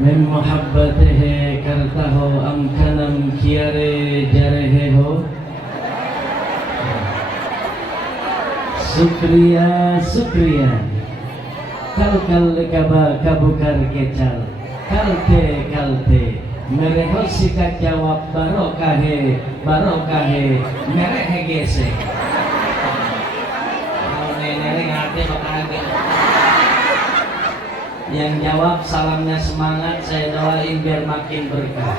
min muhabbatihi kartaho amkanam kiare jareheho. Sukriya sukriya kal kaba kabukar kecal kalte kalte mereho sikat jawab barokahe merehe gese nere ngarte bakaga yang jawab salamnya semangat, saya doain biar makin berkah.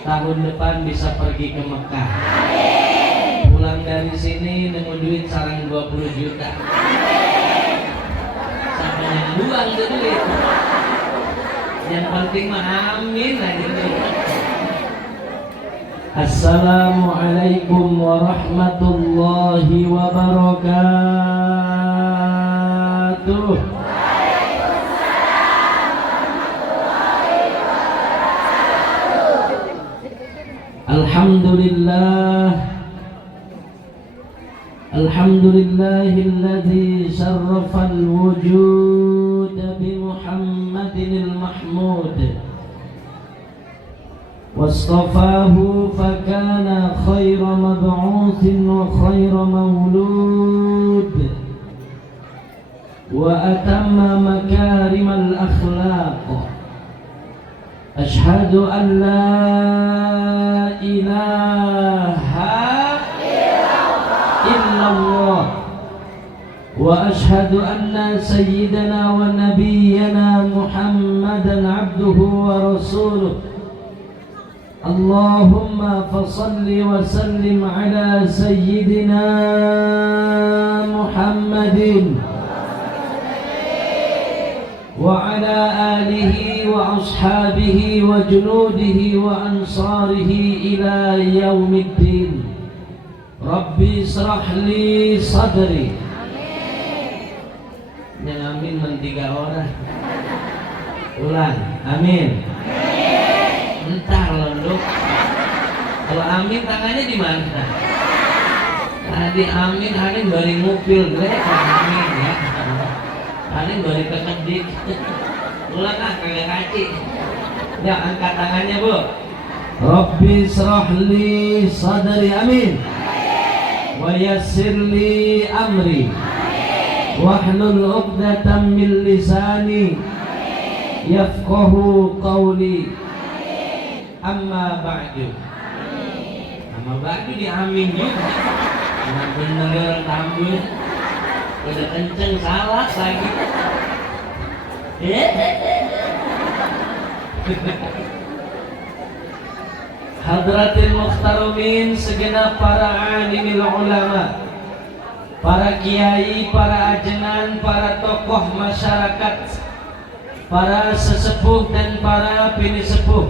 Tahun depan bisa pergi ke Mekah. Pulang dari sini nemu duit sarang 20 juta. Sampai yang buang tuh duit. Yang penting mah amin aja. Assalamualaikum warahmatullahi wabarakatuh. Alhamdulillahilladzi syarrafal wujud bi Muhammadinil Mahmud wastafahu fakana khaira mab'utsin wa khaira maulud wa atamma makarimal akhlaq. Ashhadu an la ilaha illallah wa ashhadu anna sayyidana wa nabiyyana Muhammadan abduhu wa rasuluh. Allahumma fasalli wa sallim ala sayyidina Muhammadin wa ala alihi wa ashabihi wa junudihi wa ansarihi ila yaumiddin. Rabbi israh li sadri. Yang amin mentiga orang. Ulang, amin. Entar londok. Kalau amin tangannya di mana? Tadi amin, hari bari ngupil, amin ya. Paling boleh kekedik. Ulang kagak kaci. Ya angkat tangannya bu. Rabbi israh li sadri, amin. Wa yassir li amri. Wahlul 'uqdatam min lisani yafqahu qawli. Amma ba'du. Amma ba'du di amin juga. Bener tambah. Udah kenceng salah lagi. Hadratil mukhtarumin, segenap para alimil ulama, para kiai, para ajenan, para tokoh masyarakat, para sesepuh dan para pinisepuh,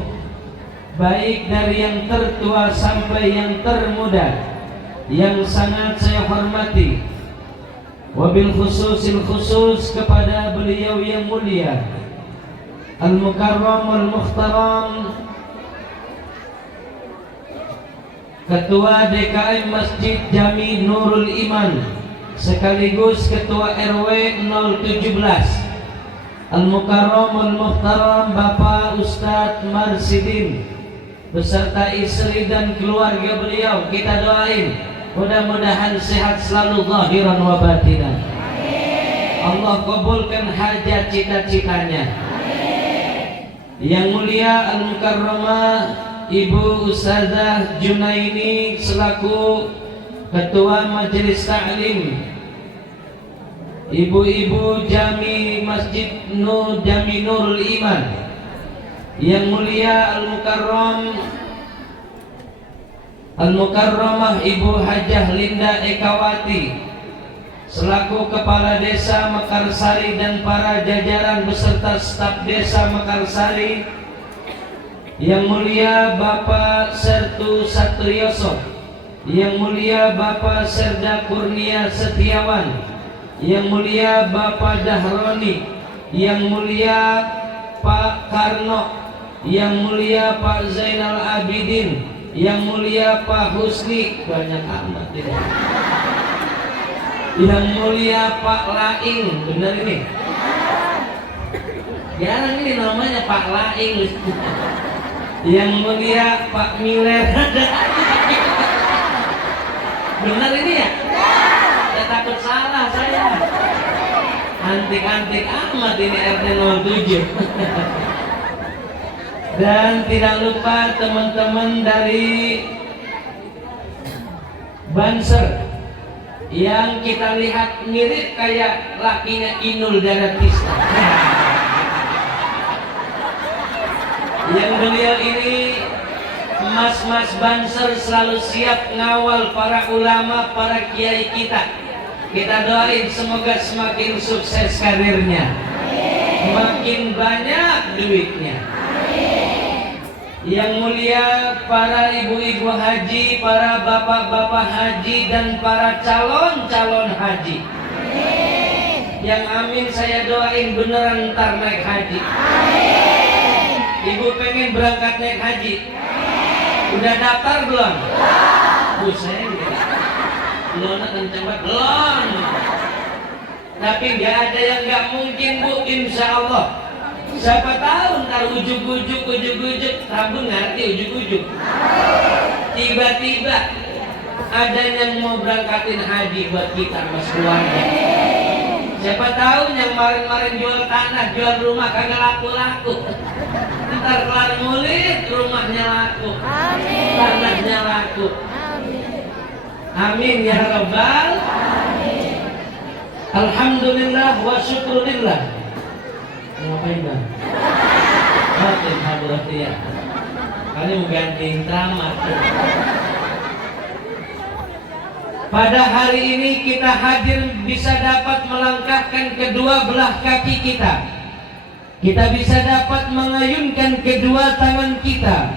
baik dari yang tertua sampai yang termuda, yang sangat saya hormati. Wabil khususil khusus kepada beliau yang mulia Al-Mukarram Al-Mukhtaram, Ketua DKM Masjid Jami Nurul Iman sekaligus Ketua RW 017 Al-Mukarram Al-Mukhtaram Bapak Ustadz Marsidin beserta istri dan keluarga beliau, kita doain mudah-mudahan sehat selalu zahiran wa batinan. Allah kabulkan hajat cita-citanya. Yang mulia Al-Mukarramah Ibu Ustazah Junaini selaku Ketua Majelis Ta'lim, Ibu-ibu Jami Masjid Jami Nurul Iman. Yang mulia Al-Mukarramah Ibu Hajah Linda Ekawati selaku Kepala Desa Mekarsari dan para jajaran beserta staf Desa Mekarsari. Yang mulia Bapak Sertu Satriyoso, yang mulia Bapak Serda Kurnia Setiawan, yang mulia Bapak Dahroni, yang mulia Pak Karno, yang mulia Pak Zainal Abidin, yang mulia Pak Husni, banyak amat ini. Yang mulia Pak Laing, benar ini. Jarang ini namanya Pak Laing. Yang mulia Pak Miller. Benar ini ya? Ya takut salah saya. Antik-antik amat ini RT 07. Dan tidak lupa teman-teman dari Banser yang kita lihat mirip kayak lakinya Inul Daratista. Yang beliau ini mas-mas Banser selalu siap ngawal para ulama, para kiai kita. Kita doain semoga semakin sukses karirnya, makin banyak duitnya. Yang mulia para ibu-ibu haji, para bapak-bapak haji, dan para calon-calon haji. Yang amin saya doain beneran ntar naik haji. Ibu pengen berangkat naik haji? Udah daftar belum? Saya belum kenceng banget, belum. Tapi nggak ada yang nggak mungkin Bu, insya Allah. Siapa tahu ntar ujuk-ujuk tabung ngerti ujuk-ujuk. Tiba-tiba ada yang mau berangkatin haji buat kita mas keluarga. Siapa tahu yang kemarin-kemarin jual tanah, jual rumah kagak laku-laku. Ntar kelar ngulit rumahnya laku, tanahnya laku. Amin ya Rabbal. Alhamdulillah wa syukurillah. Ngapain bang? Batin hadratia. Kali mau ganti tamat. Pada hari ini kita hadir bisa dapat melangkahkan kedua belah kaki kita. Kita bisa dapat mengayunkan kedua tangan kita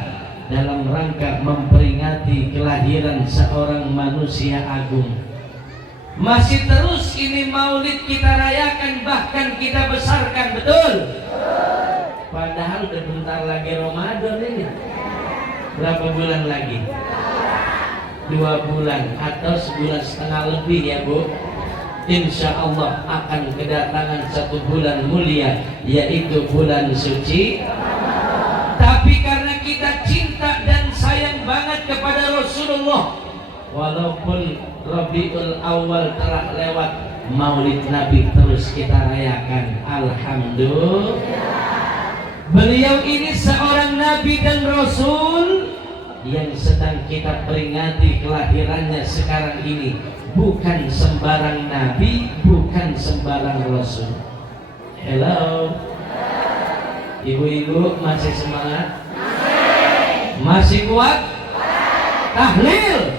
dalam rangka memperingati kelahiran seorang manusia agung. Masih terus ini maulid kita rayakan, bahkan kita besarkan, betul? Padahal udah bentar lagi Ramadan ini. Berapa bulan lagi? 2 bulan atau sebulan setengah lebih ya Bu. Insya Allah akan kedatangan 1 bulan mulia, yaitu bulan suci. Tapi karena kita cinta dan sayang banget kepada Rasulullah, walaupun Rabiul Awal telah lewat, maulid Nabi terus kita rayakan. Alhamdulillah. Beliau ini seorang Nabi dan Rasul yang sedang kita peringati kelahirannya sekarang ini. Bukan sembarang Nabi, bukan sembarang Rasul. Hello. Ibu-ibu masih semangat? Masih kuat? Tahlil.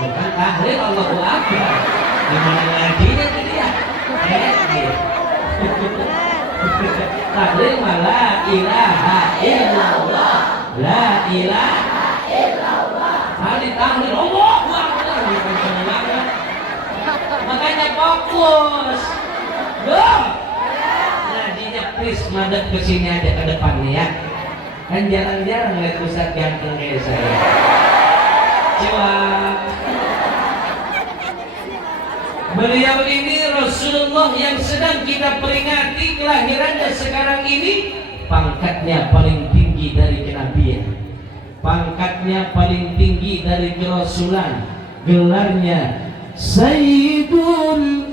Bukan tahlil Allahu Akbar. Gimana lagi tadi ya? Tahlil malah ilaha illallah, la ilaha illallah. Hari tahlil Allahu Akbar. Makanya fokus. Go. Ngajinya please madep ke sini aja ke depannya ya. Kan jarang-jarang lihat Ustaz ganteng kayak saya. Coba. Beliau ini Rasulullah yang sedang kita peringati kelahirannya sekarang ini. Pangkatnya paling tinggi dari kenabian, pangkatnya paling tinggi dari kerasulan. Gelarnya Sayyidul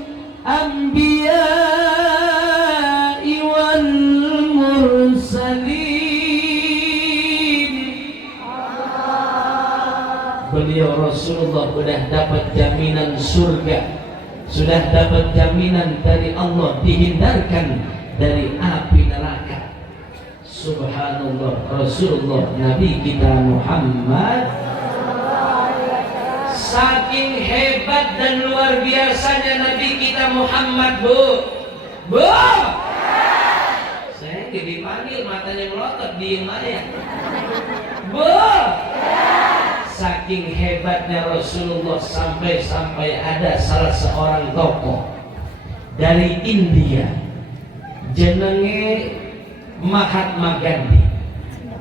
Anbiya wal Mursalin. Beliau Rasulullah sudah dapat jaminan surga, sudah dapat jaminan dari Allah dihindarkan dari api neraka. Subhanallah, Rasulullah Nabi kita Muhammad saking hebat dan luar biasanya Nabi kita Muhammad Bu. Saya nggak dipanggil, matanya melotot, diem aja. Bu. Saking hebatnya Rasulullah sampai ada salah seorang tokoh dari India, jenenge Mahatma Gandhi.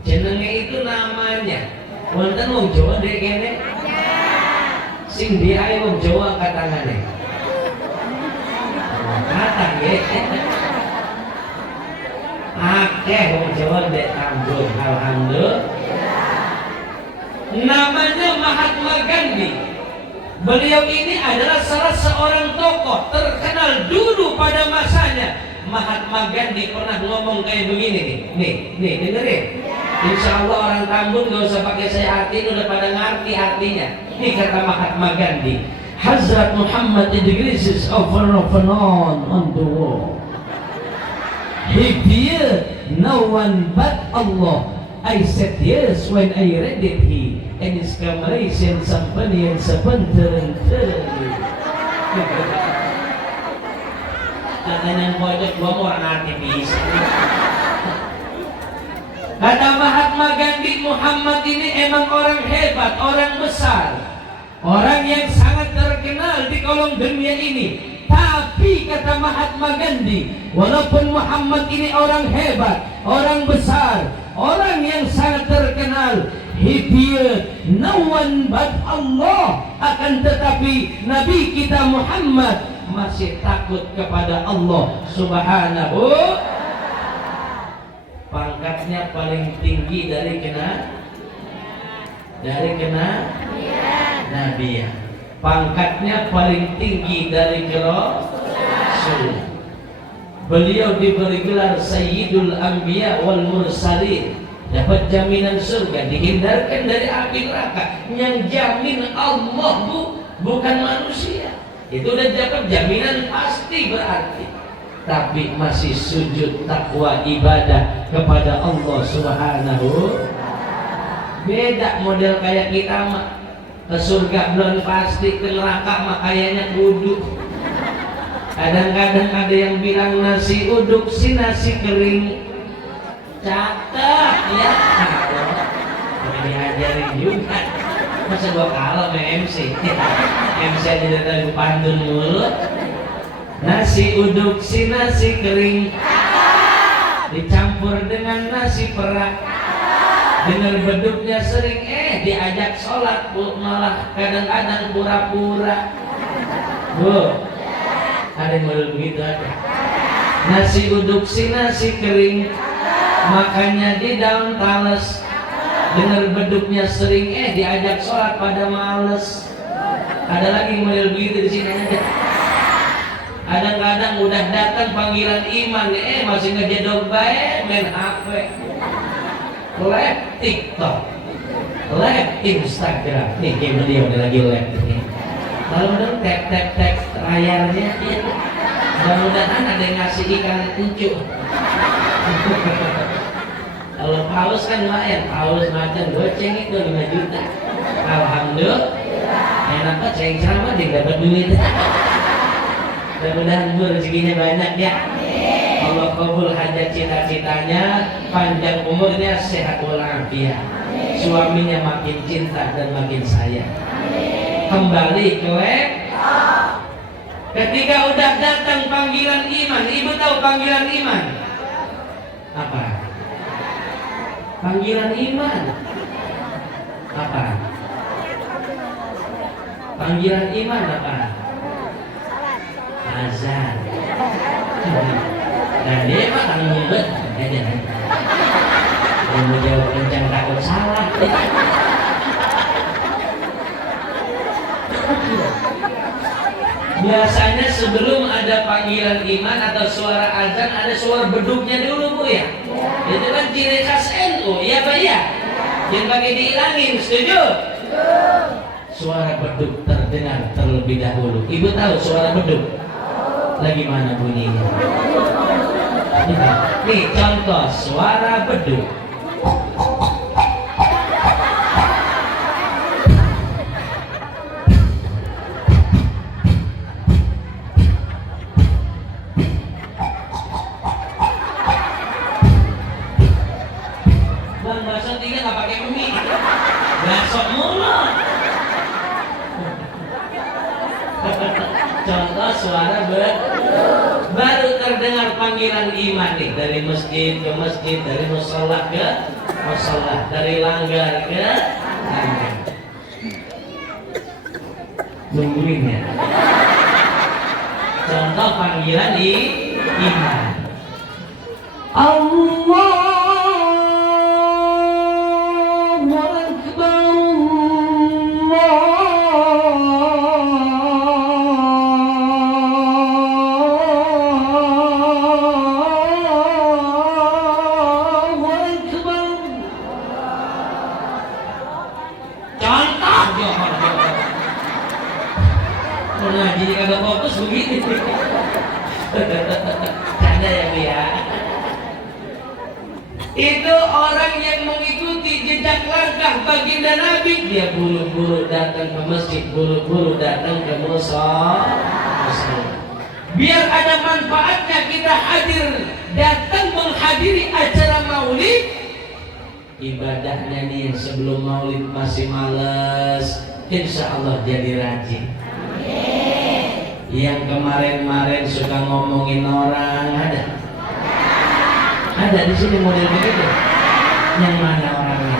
Jenenge itu namanya. Wonten wong Jawa ndek kene? Sing diae wong Jawa angkat tangane. Kata nggih. kawon dek Tambun. Alhamdulillah. Namanya Mahatma Gandhi. Beliau ini adalah salah seorang tokoh terkenal dulu pada masanya. Mahatma Gandhi pernah ngomong kayak begini nih. Nih dengerin. Insya Allah orang Tambun gak usah pakai saya artiin, udah pada ngerti artinya. Ini kata Mahatma Gandhi. Hazrat Muhammad is the greatest of phenomenon on the world. He feared no one but Allah. I said yes when I read it he and his commemoration company and sebentar. Katanya pojok gua mau orang aktivis. Kata Mahatma Gandhi, Muhammad ini emang orang hebat, orang besar, orang yang sangat terkenal di kolong dunia ini. Tapi kata Mahatma Gandhi, walaupun Muhammad ini orang hebat, orang besar, orang yang sangat terkenal, he feared no one but Allah. Akan tetapi Nabi kita Muhammad masih takut kepada Allah Subhanahu. Pangkatnya paling tinggi dari Nabiya. Pangkatnya paling tinggi dari Rasul. Beliau diberi gelar Sayyidul Anbiya wal Mursalin. Dapat jaminan surga, dihindarkan dari api neraka. Yang jamin Allah bukan manusia. Itu udah dapat jaminan pasti berarti. Tapi masih sujud takwa ibadah kepada Allah Subhanahu. Beda model kayak kita mah. Ke surga belum pasti, ke neraka mah kayaknya kudu. Kadang-kadang ada yang bilang nasi uduk si nasi kering. Cakep ya. Diajarin juga. Masa gua kalah sama MC. MC aja dari tadi pantun mulu. Nasi uduk si nasi kering dicampur dengan nasi perak. Dengar beduknya sering diajak sholat malah kadang-kadang pura-pura. Bu, ada yang model begitu ada. Nasi uduk si nasi kering makannya di daun tales. Dengar beduknya sering diajak sholat pada males. Ada lagi model begitu di sini aja. Kadang-kadang udah datang panggilan iman masih ngejedok baik main HP, live TikTok, live Instagram. Nih kayak dia udah lagi live ini. Kalau dong tap layarnya ya. Mudah-mudahan ada yang ngasih ikan encu. Kalau paus kan lumayan, paus macan goceng itu 5 juta. Alhamdulillah. Enak banget saya ceramah dia dapat duit. Mudah-mudahan rezekinya banyak ya. Allah kabul hajat cita-citanya, panjang umurnya, sehat walafiat. Suaminya makin cinta dan makin sayang. Kembali ke laptop. Ketika udah datang panggilan iman, ibu tahu panggilan iman apa? Panggilan iman apa? Panggilan iman apa? Azan. Dan dia mah kan ngumpet aja. Dia mau jawab kencang takut salah. Biasanya sebelum ada panggilan iman atau suara azan ada suara beduknya dulu Bu ya. Itu kan ciri khas NU, iya Pak ya? Jangan pakai dihilangin, setuju? Suara beduk terdengar terlebih dahulu. Ibu tahu suara beduk? Lagi mana bunyinya? Nih contoh suara beduk. Bang bakso 3 nggak pakai mie, bakso mulu. Contoh suara baru terdengar panggilan iman nih, dari masjid ke masjid, dari mushola ke mushola, dari langgar ke langgar. Nungguin ya. Contoh panggilan iman. Allah Canda ya Bu ya. Itu orang yang mengikuti jejak langkah baginda Nabi. Dia buru-buru datang ke masjid, buru-buru datang ke musola. Biar ada manfaatnya kita hadir, datang menghadiri acara maulid. Ibadahnya nih yang sebelum maulid masih males, insya Allah jadi rajin. Yang kemarin-kemarin suka ngomongin orang ada? Ada di sini model begitu? Yang mana orangnya?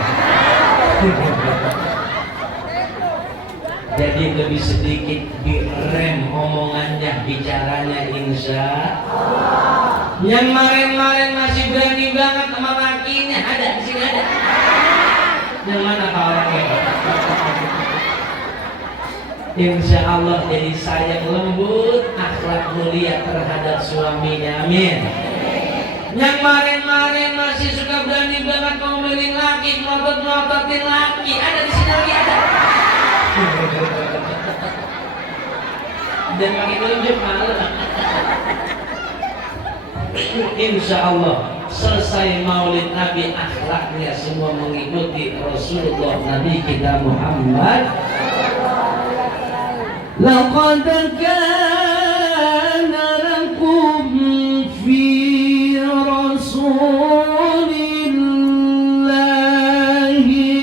Jadi lebih sedikit direm omongannya, bicaranya insya Allah. Yang kemarin-kemarin masih berani banget sama lakinya ada di sini ada? Yang mana orangnya? Insya Allah jadi sayang lembut, akhlak mulia terhadap suaminya, amin. Yang kemarin-kemarin masih suka berani banget ngomelin laki, melotot-melototin laki, ada di sini lagi ada. Dan pakai tunjuk malu. Insya Allah selesai maulid Nabi, akhlaknya semua mengikuti Rasulullah Nabi kita Muhammad. Laqad kana lakum fi Rasulillahi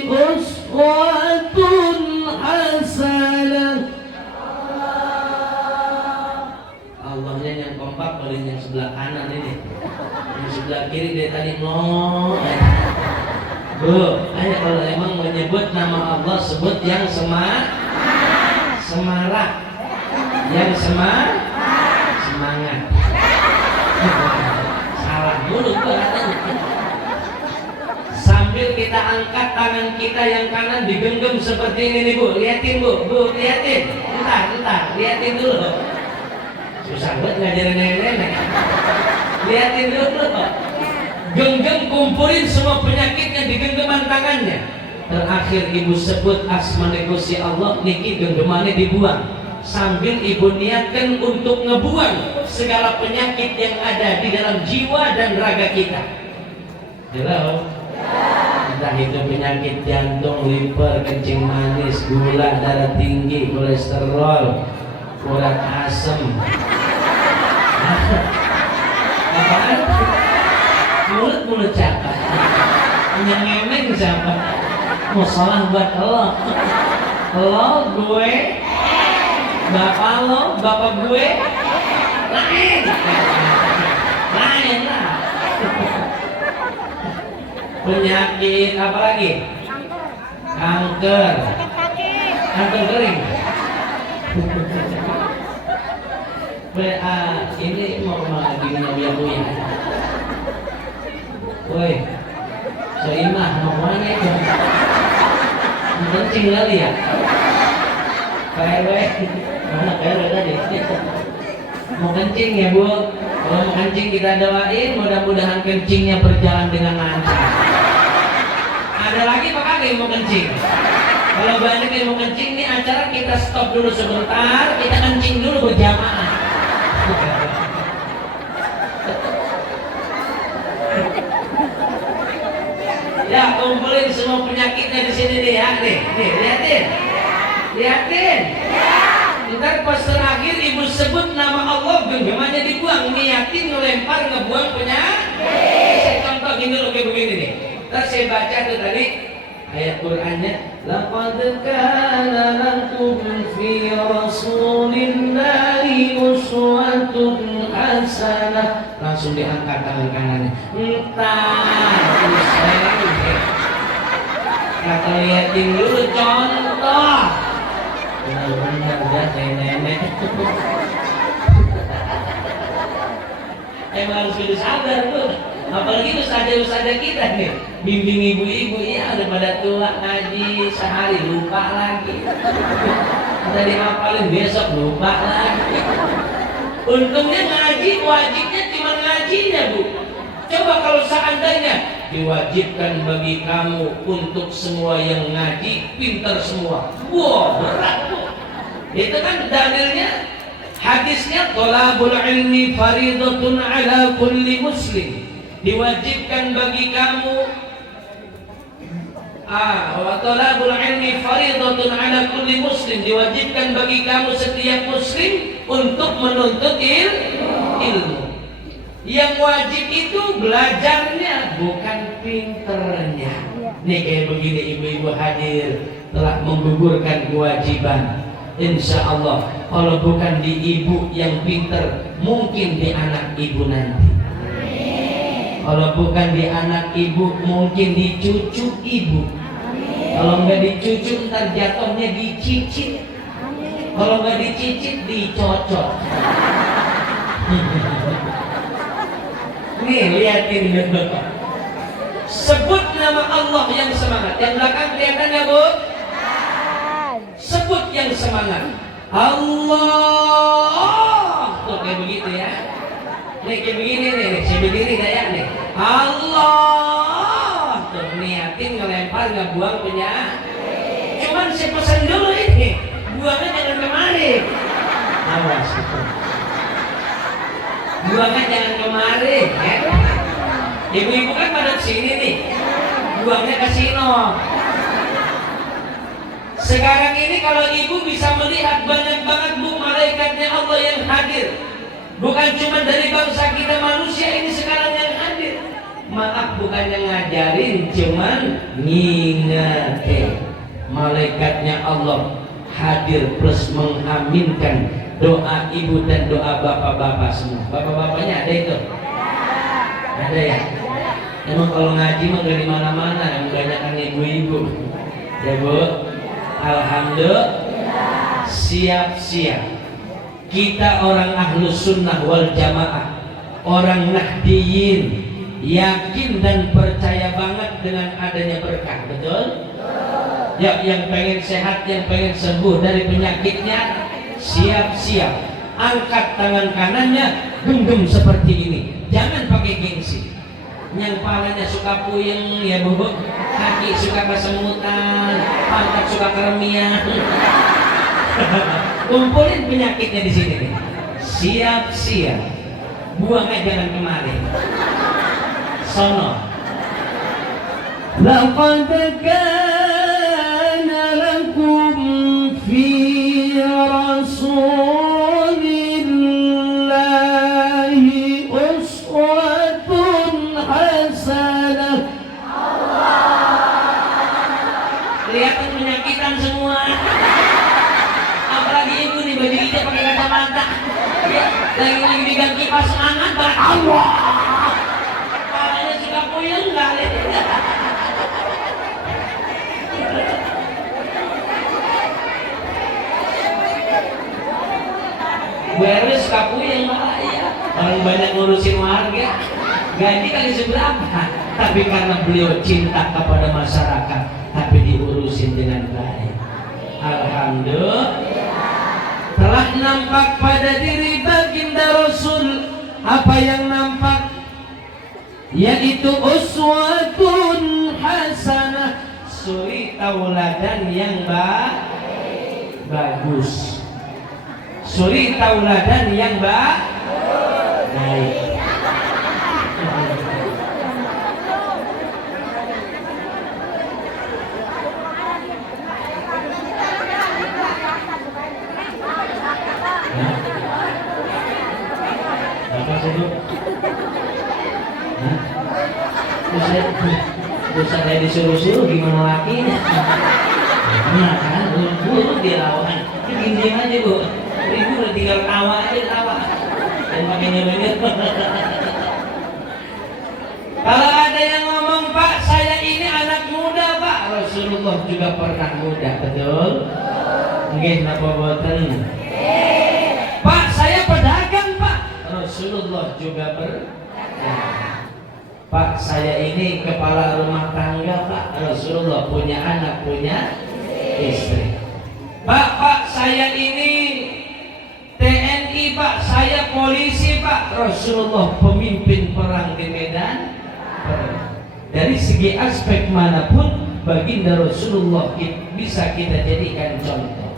uswatun hasanah. Allahnya yang kompak, paling yang sebelah kanan ini, yang sebelah kiri dari tadi ngomong. Bu, ayo kalau emang menyebut nama Allah sebut yang semarak, yang semangat. Salah mulu gua katanya. Sambil kita angkat tangan kita yang kanan digenggam seperti ini nih Bu, liatin Bu, liatin. Entar, liatin dulu. Susah banget ngajarin nenek-nenek. Liatin dulu. Genggam, kumpulin semua penyakitnya di genggaman tangannya. Terakhir ibu sebut asma Gusti Allah, niki genggamannya dibuang. Sambil ibu niatkan untuk ngebuang segala penyakit yang ada di dalam jiwa dan raga kita. Halo? Entah itu penyakit jantung, liver, kencing manis, gula darah tinggi, kolesterol, urat asam. Apaan? Mulut siapa? Yang ngemeng siapa? Mau salah buat lo, gue, bapak lo, bapak gue, lain lah. Penyakit apa lagi? Kanker kering. Ini mau kemana gini ya Bu ya? Woi, Soimah mau kemana itu? Kencing kali ya? KRW, mana KRW tadi? Mau kencing ya Bu? Kalau mau kencing kita doain, mudah-mudahan kencingnya berjalan dengan lancar. Ada lagi Pak Kaki mau kencing? Kalau banyak yang mau kencing nih acara kita stop dulu sebentar, kita kencing dulu berjamaah. Ya, kumpulin semua penyakitnya di sini nih ya, nih, liatin. Ntar pas terakhir ibu sebut nama Allah, genggamannya dibuang, niatin ngelempar ngebuang penyakit. Saya contohin dulu kayak begini nih. Ntar saya baca tuh tadi ayat Qur'annya. Laqad kana lakum fi Rasulillahi uswatun hasanah. Langsung diangkat tangan kanannya. Kata liatin dulu contoh. Benar-benar dah nenek. Emang harus kudu sabar tuh. Apalagi ustazah kita nih, bimbing ibu-ibu ya udah pada tua ngaji sehari lupa lagi. Tadi ngapalin besok lupa lagi. Untungnya ngaji wajibnya cuma ngajinya Bu. Coba kalau seandainya diwajibkan bagi kamu untuk semua yang ngaji pintar semua, wah berat Bu. Itu kan dalilnya Hadisnya thalabul ilmi faridatun ala kulli muslim. Diwajibkan bagi kamu wa thalabul ilmi faridatun ala kulli muslim. Diwajibkan bagi kamu setiap muslim untuk menuntut ilmu. Yang wajib itu belajarnya, bukan pinternya. Nih kayak begini ibu-ibu hadir telah menggugurkan kewajiban. Insya Allah kalau bukan di ibu yang pinter, mungkin di anak ibu nanti. Kalau bukan di anak ibu, mungkin di cucu ibu. Kalau nggak dicucu, ntar jatuhnya dicicit. Kalau nggak dicicit, dicocok. Nih liatin dulu. Sebut nama Allah yang semangat. Yang belakang kelihatan ya bu? Sebut yang semangat. Allah. Tuh kayak begitu ya. Nih kayak begini nih. Saya berdiri kayak nih. Allah. Tuh niatin ngelempar nggak buang punya. Cuman saya pesan dulu ini. Buangnya jangan kemari. Awas. Buangnya jangan kemari. Ya. Ibu-ibu kan pada sini nih. Buangnya ke sino. Sekarang ini kalau ibu bisa melihat banyak banget bu malaikatnya Allah yang hadir. Bukan cuma dari bangsa kita manusia ini sekarang yang hadir. Maaf bukan yang ngajarin, cuman ngingetin. Malaikatnya Allah hadir plus mengaminkan doa ibu dan doa bapak-bapak semua. Bapak-bapaknya ada itu? Ada ya? Emang kalau ngaji mah dari mana-mana yang kebanyakan ibu-ibu. Ya bu? Alhamdulillah. Siap-siap. Kita orang ahlus sunnah wal jamaah, orang nahdiyin, yakin dan percaya banget dengan adanya berkah. Betul? Ya, yang pengen sehat, yang pengen sembuh dari penyakitnya, siap-siap. Angkat tangan kanannya, genggam seperti ini. Jangan pakai gengsi. Yang palanya suka puyeng ya bu, kaki suka kesemutan, pantat suka keremian. Kumpulin penyakitnya di sini nih. Siap-siap. Buangnya jangan kemari. Sono. Laqad kana lakum fi rasulillahi uswatun hasanah. Kelihatan penyakitan semua. Apalagi ibu nih baju hijau pakai kacamata. Ya, lagi megang kipas semangat bareng Allah. Palanya suka puyeng kali. Beres kapuyeng malah ya. Orang banyak ngurusin warga. Gaji kali seberapa? Tapi karena beliau cinta kepada masyarakat, tapi diurusin dengan baik. Alhamdulillah. Telah nampak pada diri baginda Rasul apa yang nampak, yaitu uswatun hasanah, suri tauladan yang bagus, suri tauladan yang baik. Terus saya disuruh-suruh gimana lakinya? Nah kan, buru dia lawan. Diam aja bu. Ibu udah tinggal tawa aja tawa. Dan pakai nyebelin. Kalau ada yang ngomong Pak, saya ini anak muda Pak. Rasulullah juga pernah muda, betul? Nggih napa boten? Pak, saya pedagang Pak. Rasulullah juga berdagang. Pak, saya ini kepala rumah tangga Pak. Rasulullah punya anak, punya istri. Pak, saya ini TNI Pak, saya polisi Pak. Rasulullah pemimpin perang di medan perang. Dari segi aspek manapun, baginda Rasulullah bisa kita jadikan contoh.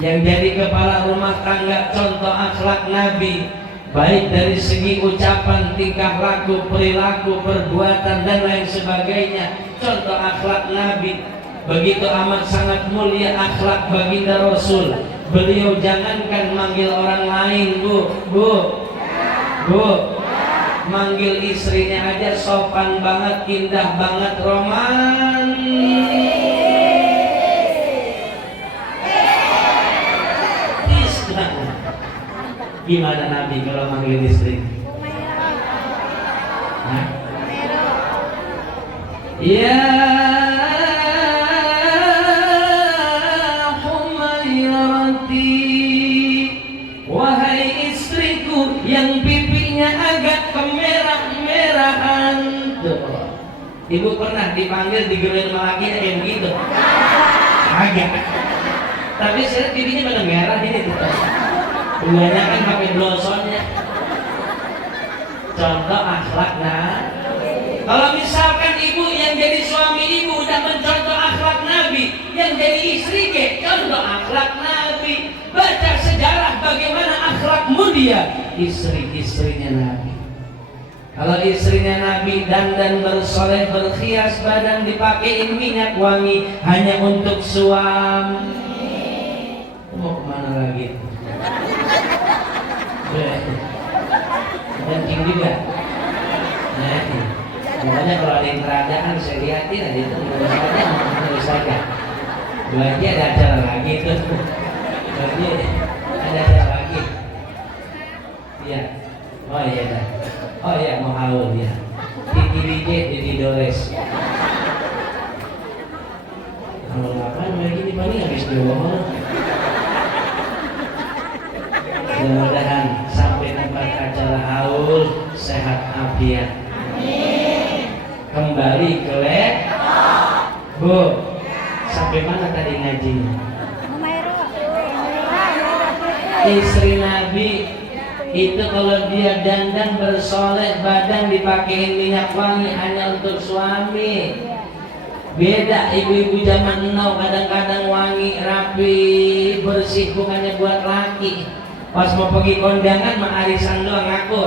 Yang jadi kepala rumah tangga contoh akhlak Nabi, baik dari segi ucapan, tingkah laku, perilaku, perbuatan dan lain sebagainya. Contoh akhlak Nabi begitu amat sangat mulia akhlak baginda Rasul. Beliau jangankan manggil orang lain, bu, manggil istrinya aja sopan banget, indah banget, romantis. Gimana Nabi kalau manggil istri? Hah? Ya Humairati, wahai istriku yang pipinya agak kemerah-merahan. Ibu pernah dipanggil digeleng lagi kayak begitu? Agak. Tapi saya pipinya pada merah ini tuh. Kebanyakan kan pakai blosonnya. Contoh akhlak kalau misalkan ibu yang jadi suami ibu udah mencontoh akhlak Nabi, yang jadi istri ke contoh akhlak Nabi. Baca sejarah bagaimana akhlak mulia istri-istrinya Nabi. Kalau istrinya Nabi dandan bersoleh, berhias badan, dipakein minyak wangi hanya untuk suami. Mau kemana lagi? Kencing juga. Nah, makanya kalau ada yang keradaan saya lihatin aja itu terus saja. Lagi ada acara lagi tuh. Lagi ada acara lagi. Iya. Oh iya dah. Oh iya mau haul ya. Titi DJ, Titi Dores. Kalau ngapain lagi nih paling habis diomong. Mudah-mudahan sampai tempat acara haul sehat afiat. Kembali ke Bu. Sampai mana tadi ngajinya? Istri Nabi itu kalau dia dandan bersoleh badan dipakein minyak wangi hanya untuk suami. Beda ibu-ibu zaman now kadang-kadang wangi, rapi, bersih bukannya buat laki. Pas mau pergi kondangan mah arisan doang ngaku.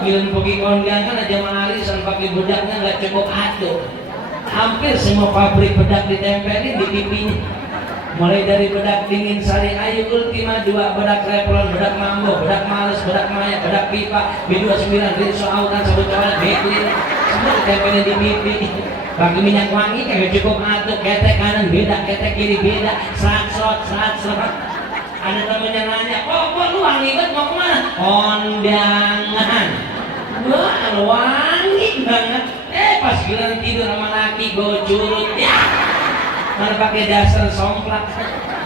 Bilang pergi kondangan aja mah arisan pakai bedaknya nggak cukup atuh. Hampir semua pabrik bedak ditempelin di pipinya. Mulai dari bedak dingin Sari Ayu Ultima 2, bedak Revlon, bedak Mambo, bedak Males, bedak Maya, bedak Pipa, B29, Rinso Autan, sabut coret, Beklin, semua ditempelin di pipi. Pakai minyak wangi kagak cukup atuh, ketek kanan beda, ketek kiri beda, serat. Ada temennya nanya, kok lu wangi banget mau kemana? Kondangan. Wah, wangi banget. Pas giliran tidur sama laki gue curut ya. Mana pakai dasar somplak,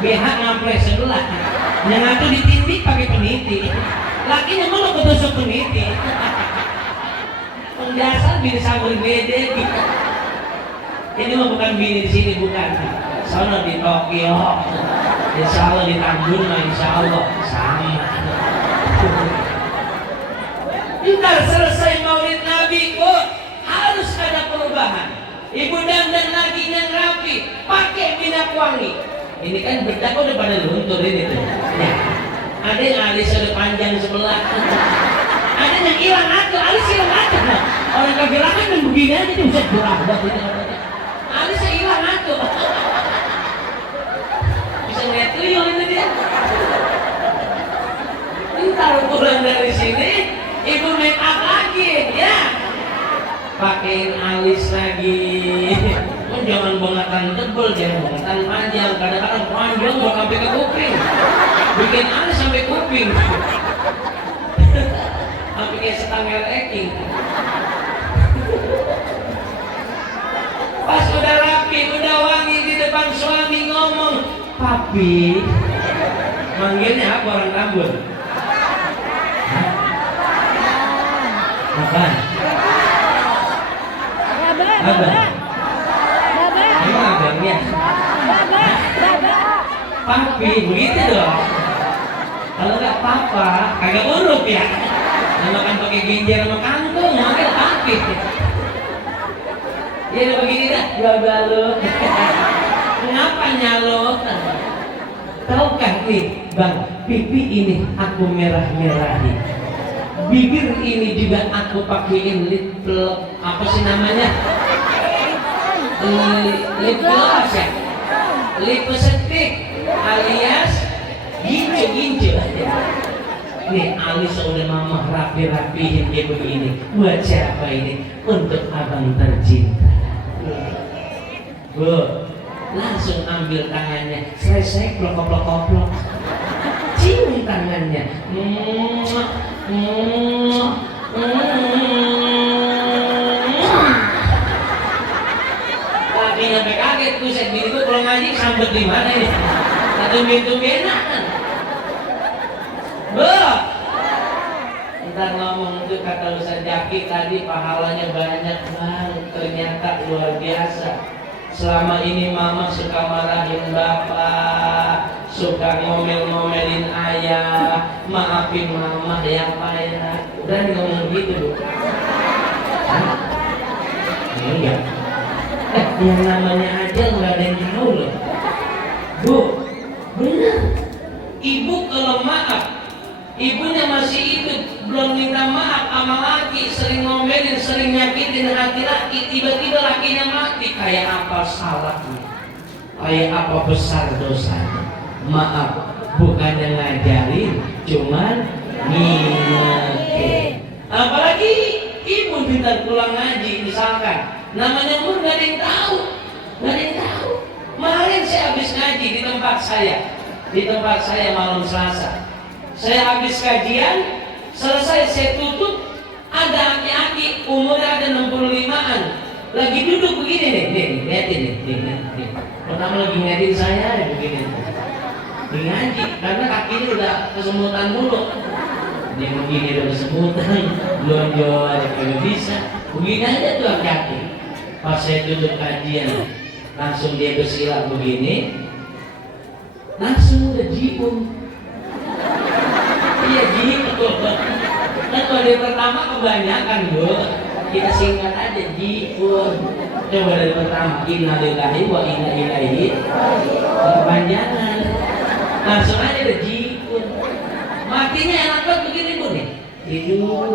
BH ngamplek sebelah. Yang ngatur ditindik pakai peniti. Lakinya malah ketusuk peniti. Dasar bini sabur bede. Ini mah bukan bini di sini, bukan. Sono di Tokyo. Insya Allah di Tambun mah insya Allah sama. Ntar selesai maulid Nabi kok harus ada perubahan. Ibu dandan lagi yang rapi, pakai minyak wangi. Ini kan bedak udah pada luntur ini tuh. Ya. Ada yang alis udah panjang sebelah. Ada yang hilang atuh, alis hilang atuh. Nah, orang kegelangan yang begini aja tuh bisa berabad itu. Alisnya hilang atuh. Bisa ngeliat tuyul itu dia. Ntar pulang dari sini, ibu make up lagi, ya. Pakein alis lagi. Jangan bongatan tebel, jangan bongatan panjang. Kadang-kadang panjang mau sampai ke kuping. Bikin alis sampai kuping. Sampai kayak setangel eking. Pas udah rapi, udah wangi di depan suami ngomong, papi. Manggilnya apa orang Tambun? Apa? Abang. Emang abangnya? Papi, begitu dong. Kalau nggak papa, kagak urut ya. Makan pakai genjer sama kangkung, manggil papi. Ya begini dah, gua balut. Kenapa nyalok? Tahukah nih bang, pipi ini aku merah-merahi, bibir ini juga aku pakein lip apa sih namanya? Lip gloss ya? Lipstick alias gincu-gincu. Nih alis udah mama rapi-rapihin dia begini. Buat siapa ini? Untuk abang tercinta. Bu, langsung ambil tangannya, selesai plok-plok-plok, cium tangannya, lagi nyampe kaget tuh saya bini tuh kalau ngaji sambet di mana ini, atau tumben-tumbenan, ntar ngomong itu kata Ustaz Jaki tadi pahalanya banyak banget, ternyata luar biasa. Selama ini mama suka marahin bapak, suka ngomel-ngomelin ayah, maafin mama ya pak ya. Berani ngomong gitu bu? Enggak. Yang namanya aja nggak ada yang tahu loh. Bu, benar. Ibu kalau maaf, ibunya masih hidup, belum minta maaf sama laki, sering ngomelin, sering nyakitin hati laki, tiba-tiba lakinya mati. Kayak apa salahnya? Kayak apa besar dosanya? Maaf, bukannya ngajarin, cuman ngingetin. Apalagi ibu minta pulang ngaji, misalkan, namanya umur gak ada yang tahu, gak ada yang tahu. Kemarin saya habis ngaji di tempat saya malam Selasa. Saya habis kajian, selesai saya tutup, ada aki-aki umurnya ada 65-an lagi duduk begini nih, lihatin nih. Pertama lagi ngeliatin saya begini. Di ngaji, karena kakinya udah kesemutan mulu. Dia begini udah kesemutan, lonjol aja kagak bisa. Begini aja tuh aki-aki. Pas saya tutup kajian, langsung dia bersila begini, langsung udah jiun. Iya gitu. Kan kalau dari pertama kebanyakan bu, kita singkat aja jiun. Coba dari pertama innalillahi wa inna ilaihi kepanjangan. Langsung aja udah jiun. Matinya enak banget begini bu nih. Tidur,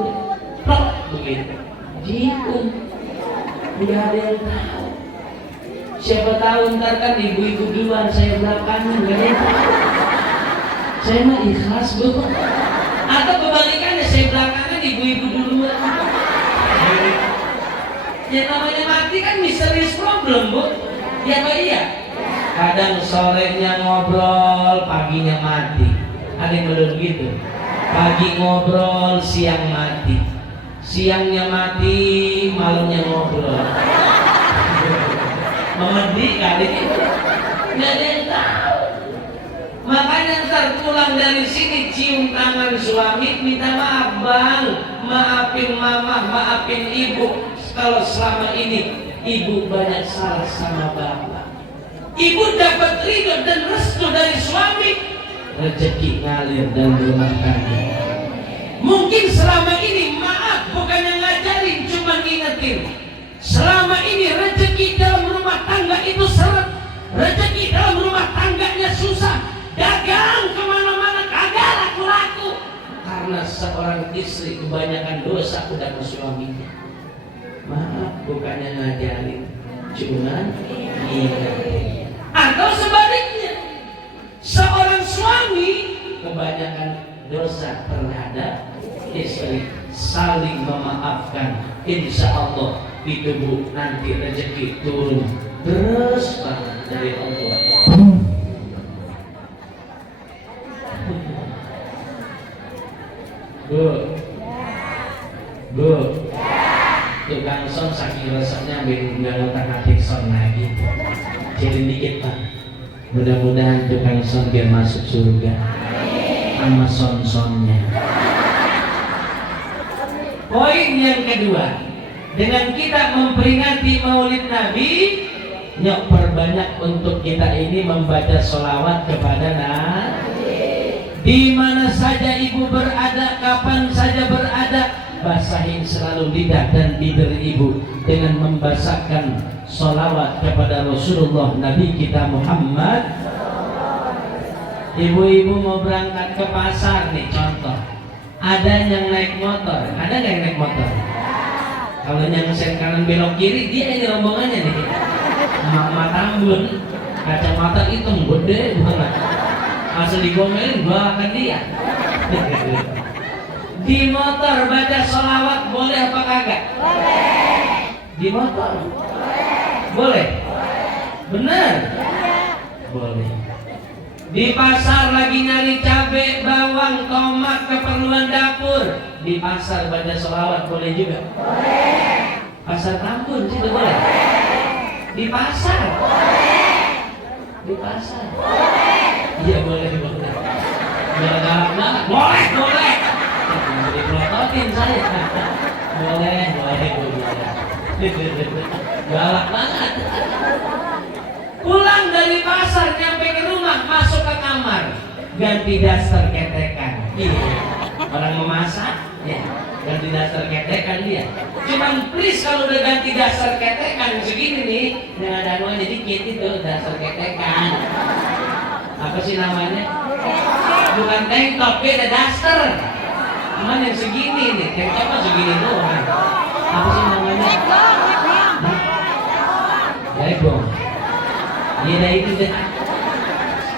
plok begitu. Jiun. Udah ada yang tahu. Siapa tahu ntar kan ibu-ibu duluan, saya belakangan, gak ada yang tahu. Saya mah ikhlas bu. Atau kebalikannya, saya belakangan, ibu-ibu duluan. Yang namanya mati kan misterius problem bu. Ya Pak iya. Kadang sorenya ngobrol, paginya mati. Ada yang bener begitu. Pagi ngobrol, siang mati. Siangnya mati, malamnya ngobrol. Memedi kali itu. Nggak ada yang tahu. Makanya ntar pulang dari sini cium tangan suami, minta maaf bang, maafin mama, maafin ibu. Kalau selama ini ibu banyak salah sama bapak, ibu dapat ridho dan restu dari suami, rezeki ngalir dan rumah tangga. Mungkin selama ini maaf bukannya ngajarin, cuma ngingetin. Selama ini rezeki dalam rumah tangga itu seret, rezeki dalam rumah tangganya susah, dagang kemana-mana kagak laku-laku, karena seorang istri kebanyakan dosa udah ke suaminya. Maaf bukannya ngajarin, cuman ngingetin. Atau sebaliknya, seorang suami kebanyakan dosa terhadap istri, saling memaafkan, insya Allah itu bu nanti rezeki turun terus banget dari Allah. Bu, tukang son saking resepnya nggak ngutang hati son lagi. Jadi dikit pak. Mudah-mudahan tukang son biar masuk surga sama son-sonnya. Poin yang kedua, dengan kita memperingati Maulid Nabi, nyok perbanyak untuk kita ini membaca sholawat kepada Nabi. Di mana saja ibu berada, kapan saja berada, bahasa basahin selalu lidah dan bibir ibu dengan membasahkan sholawat kepada Rasulullah Nabi kita Muhammad. Ibu-ibu mau berangkat ke pasar nih, contoh, ada yang naik motor, ada nggak yang naik motor? Kalau yang sen kanan belok kiri, dia ini rombongannya nih. Mama Tambun, kacamata hitam gede banget, asal digomelin balakan dia. Di motor baca sholawat boleh apa kagak? Boleh. Di motor? Boleh. Benar? Boleh. Di pasar lagi nyari cabai, bawang, tomat, keperluan dapur, di pasar baca sholawat boleh juga? Boleh. Pasar Tambun situ boleh? Di pasar? Boleh. Di pasar? Boleh. Iya boleh. Galak banget. Boleh. Jadi pelototin saya. Boleh. Galak banget. Pulang dari pasar nyampe ke rumah, masuk ke kamar, ganti daster ketekan. Iya. Orang memasak, ya, ganti daster ketekan dia. Cuman please kalau udah ganti daster ketekan segini nih, dengan danuannya dikit itu daster ketekan. Apa sih namanya? Bukan tank top, beda daster. Cuman yang segini nih, tank top mah segini doang. Apa sih namanya? Legong. Iya itu deh.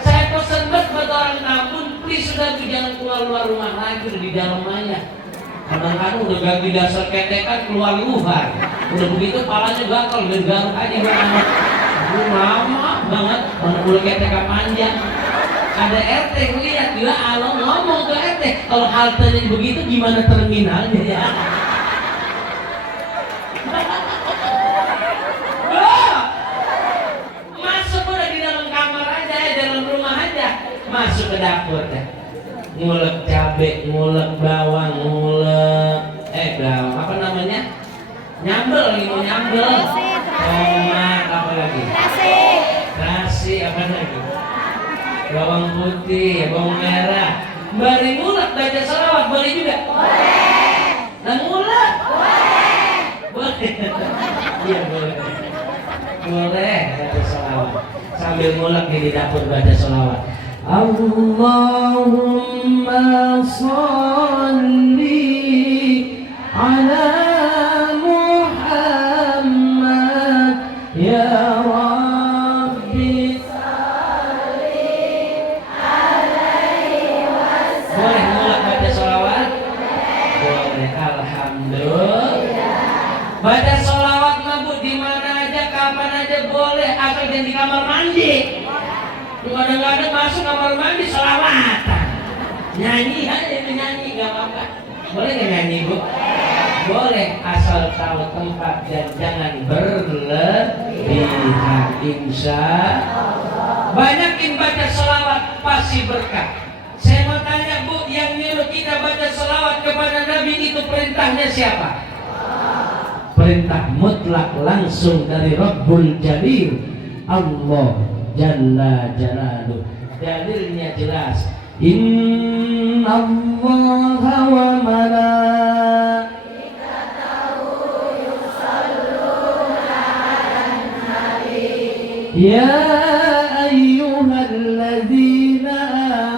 Saya pesan buat orang Tambun, please sudah jangan keluar rumah lagi, udah di dalam aja. Kadang-kadang udah ganti dasar ketekan keluar luar. Udah begitu palanya gatal, garuk aja gimana. Lama banget, mana bulu ketekan panjang. Ada RT ngeliat, gila Allah ngomong ke RT, kalau haltenya begitu gimana terminalnya ya? Masuk ke dapur deh, ngulek cabai, ngulek bawang, bawang apa namanya? Nyambel lagi mau nyambel. Tomat apa lagi? Terasi apa lagi? Bawang putih, bawang merah. Bari ngulek baca sholawat boleh juga? Boleh. Nah ngulek? Boleh. Iya boleh. Boleh baca sholawat. Sambil ngulek di dapur baca sholawat. Allahumma sholli ala Muhammad ya Rabbi sholli alaihi wasallam. Boleh mulai baca sholawat? Boleh. Alhamdulillah. Baca sholawat mabuk di mana aja, kapan aja boleh, asal jangan di kamar mandi. Kadang-kadang masuk kamar mandi sholawatan, nyanyi aja, nyanyi nggak apa-apa. Boleh nggak nyanyi bu? Boleh, asal tahu tempat dan jangan berlebihan. Insya Allah. Banyakin baca sholawat pasti berkah. Saya mau tanya bu, yang nyuruh kita baca sholawat kepada Nabi itu perintahnya siapa? Perintah mutlak langsung dari Rabbul Jalil, Allah Jalla Jalaluh. Dalilnya jelas. Inna Allaha wa malaikatahu yusholluna 'alan nabi. Ya ayyuhalladzina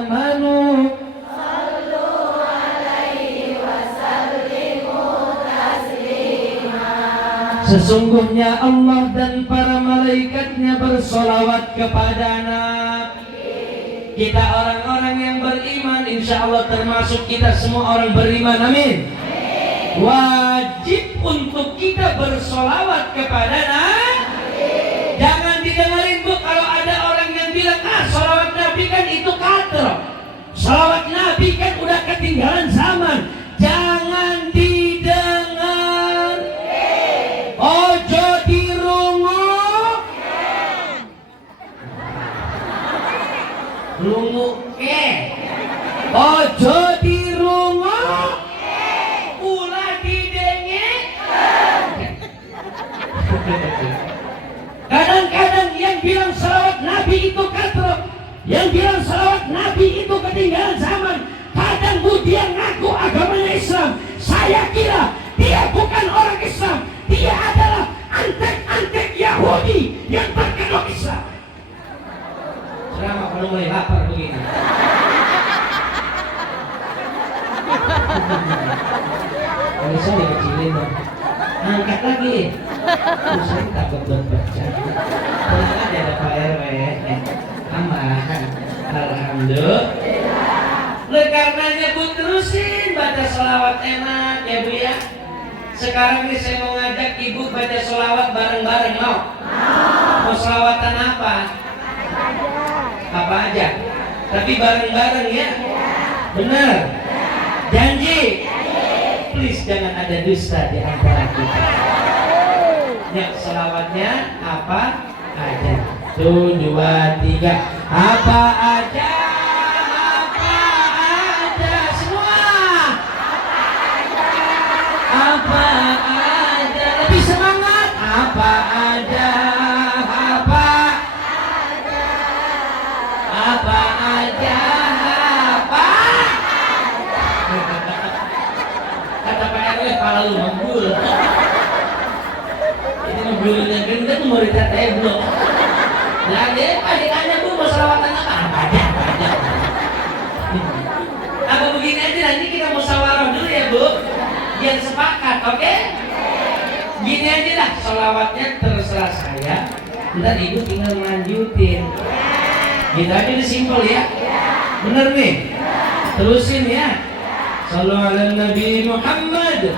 amanu shallu 'alaihi wa sallimu taslima. Sesungguhnya Allah dan para malaikatnya bersolawat kepada Nabi. Kita orang-orang yang beriman, insya Allah termasuk kita semua orang beriman, amin. Wajib untuk kita bersolawat kepada Nabi. Jangan didengarin bu kalau ada orang yang bilang solawat Nabi kan itu katrok, solawat Nabi kan udah ketinggalan zaman. Jangan didengar. Ojo dirungu. Rungu ojo dirungu. Ulah didengek. Kadang-kadang yang bilang salawat Nabi itu katrok, yang bilang salawat Nabi itu ketinggalan zaman. Kadang dia ngaku agamanya Islam. Saya kira Kalau saya dikecilin dong. Angkat lagi. Saya takut buat baca. Tenang aja ada Pak RW. Aman. Alhamdulillah. Oleh karenanya Bu terusin baca sholawat enak ya Bu ya. Sekarang ini saya mau ngajak Ibu baca sholawat bareng-bareng, mau? Mau sholawatan apa? Apa aja? Tapi bareng-bareng ya? Benar? Janji? Please jangan ada dusta di antara kita. Ya, sholawatnya apa aja? 1, 2, 3. Apa aja? Apa aja, lebih semangat. Apa aja, apa aja, apa. Kata Pak RW, kepala lu membul. Ini membulnya gendeng, muridnya teblok. Nah dia padikannya Bu mau sholawatan apa aja. Apa begini aja, nanti kita musyawarah dulu ya Bu. Yang sepakat, oke? Gini aja lah, sholawatnya terserah saya. Ntar Ibu tinggal lanjutin. Gitu aja udah simpel ya. Bener nih? Terusin ya. Shallu ala Nabi Muhammad.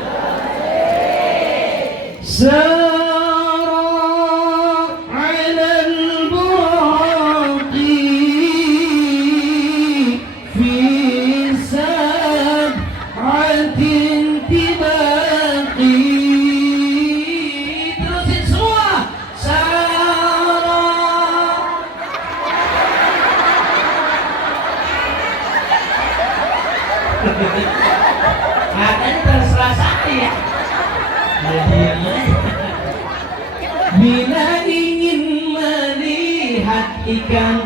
Katanya terserah saya. Bila ingin melihat ikan,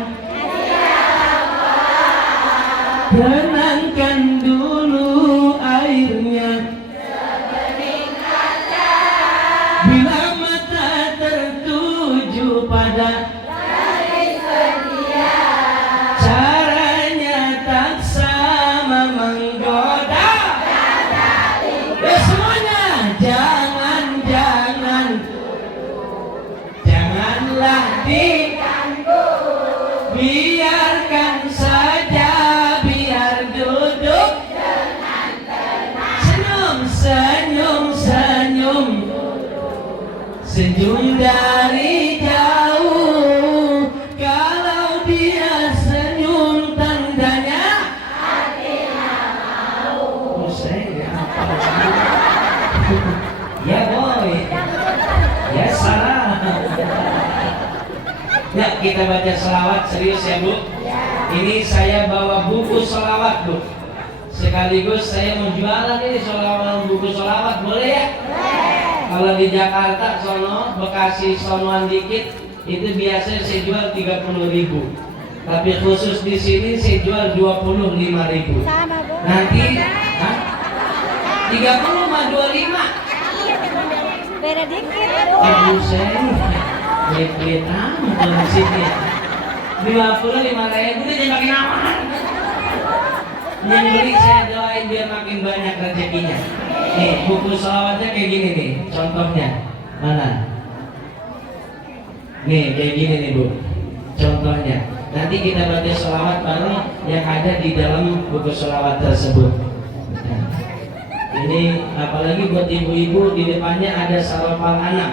tenangkan dulu airnya. Bila mata tertuju pada caranya tak sama menggoda. Ya semuanya, janganlah diganggu. Biarkan saja, biar duduk dengan tenang. Senyum dari jauh. Kalau dia senyum tandanya hatinya mau. Saya apa? Ya boy. Ya salah. Ya kita baca selawat serius ya Bu. Ini saya bawa buku selawat Bu. Sekaligus saya mau jualan ini buku selawat, boleh ya? Kalau di Jakarta sono, Bekasi sonoan dikit, itu biasanya saya jual 30.000. Tapi khusus di sini saya jual 25.000. Sama Bu. Nanti, 30 sama 25. Beda dikit. Ibu saya, pelit-pelit amat dari sini. 25.000 dia jadi makin aman. Yang beli saya doain biar makin banyak rezekinya. Nih buku selawatnya kayak gini nih, contohnya mana? Nih kayak gini nih Bu, contohnya. Nanti kita baca selawat bareng yang ada di dalam buku selawat tersebut. Nah, ini apalagi buat ibu-ibu, di depannya ada sarafal anam.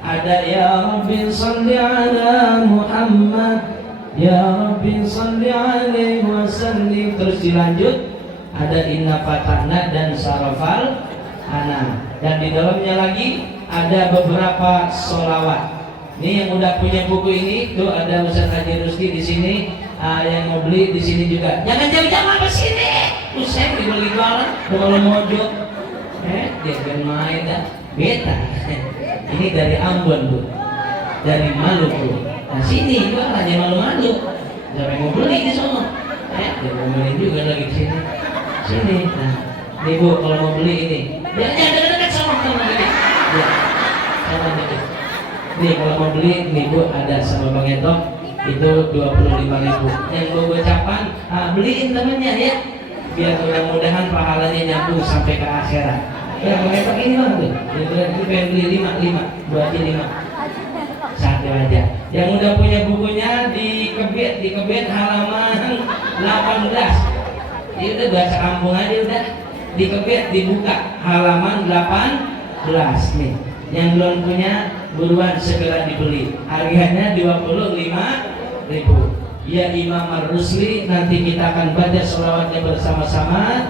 Ada ya Rabbi sholli ala Muhammad, ya Rabbi sholli alaihi wasallim. Terus dilanjut ada inna fatahna dan sarafal anam. Dan di dalamnya lagi ada beberapa sholawat. Ini yang udah punya buku ini tuh ada Ustaz Haji Rusdi di sini. Yang mau beli di sini juga. Jangan jauh-jauh ke sini. Ustaz dibeli jualan, kalau mojok. Dia kan main dah. Beta. Ini dari Ambon Bu, dari Maluku. Nah sini jualan aja malu-malu. Siapa yang mau beli di sana? Dia mau beli juga lagi di sini. Sini. Nah, nih Bu kalau mau beli ini. Jangan dekat-dekat sama ini. Ya, sama dekat. Nih kalau mau beli nih Bu ada sama Bang Etok itu 25.000. Yang gue ucapan, beliin temennya ya. biar mudah-mudahan pahalanya nyambung sampai ke akhirat. Ya pakai pakai ini bang tuh, ini pengen beli 5, 2 aja 5, satu aja. Yang udah punya bukunya dikebet halaman 18. Ini udah bahasa kampung aja udah dikebet dibuka halaman 18 nih. Yang belum punya buruan segera dibeli. Harganya 25.000. Ya Imam Ar-Rusli, nanti kita akan baca sholawatnya bersama-sama,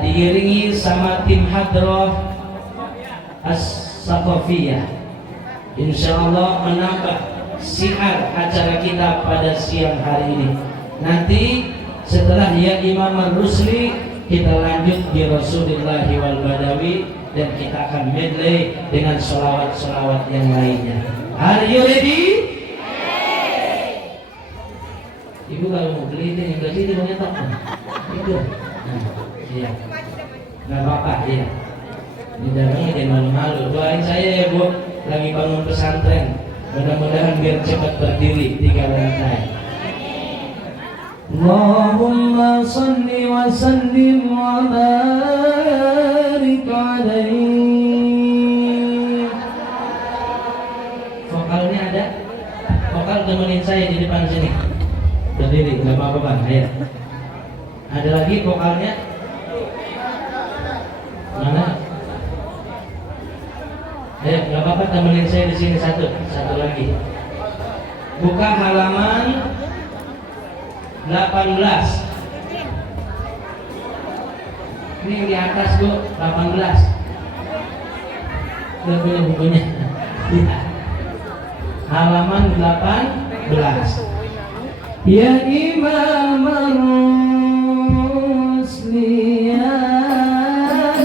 diiringi sama tim Hadroh As-Saqafiyah. Insya Allah menambah siar acara kita pada siang hari ini. Nanti setelah Ya Imam Ar-Rusli, kita lanjut di Rasulullah wal Badawi, dan kita akan medley dengan sholawat-sholawat yang lainnya. Are you ready? Ibu kalau mau beli itu yang sini mau nyetok itu, iya, nggak apa-apa, iya. Ini darahnya jangan malu-malu. Doain saya ya Bu, lagi bangun pesantren. Mudah-mudahan biar cepat berdiri 3 lantai. Allahumma salli wa sallim wa barik alaihi. Vokalnya ada? Vokal temenin saya di depan sini. Berdiri, nggak apa-apa bang, ayo. Ada lagi vokalnya? Mana? Ayo, nggak apa-apa, temenin saya di sini satu lagi. Buka halaman 18. Ini yang di atas Bu, 18. Udah punya bukunya. Halaman 18. Ya Imam Ar-Rusli ya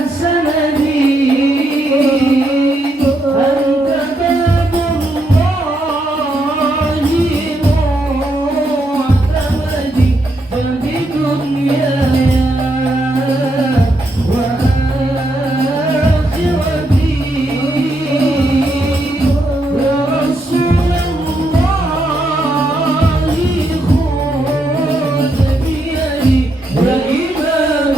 sanadi, anta babullahi mu'tamadi, fi dunya wa akhirati, ya Rasulullah. Ya Imam